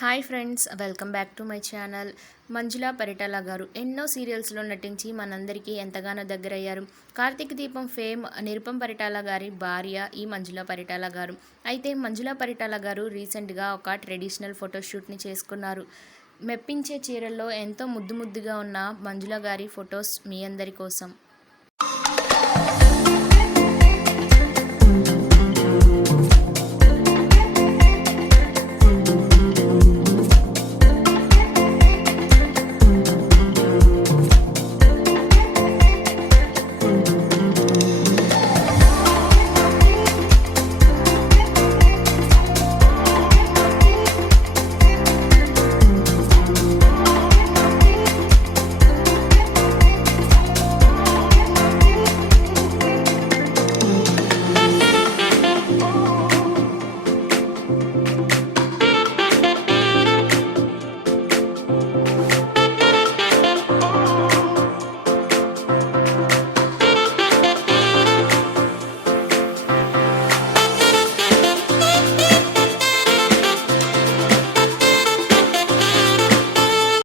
Hi friends, welcome back to my channel. Manjula Paritala గారు ఎన్నో సీరియల్స్లో నటించి మనందరికీ ఎంతగానో దగ్గరయ్యారు. కార్తీక దీపం ఫేమ్ నిరుపం పరిటాల గారి భార్య ఈ మంజుల పరిటాల గారు. అయితే మంజుల పరిటాల గారు రీసెంట్గా ఒక ట్రెడిషనల్ ఫోటోషూట్ని చేసుకున్నారు. మెప్పించే చీరల్లో ఎంతో ముద్దు ముద్దుగా ఉన్న మంజుల గారి ఫొటోస్ మీ అందరి కోసం.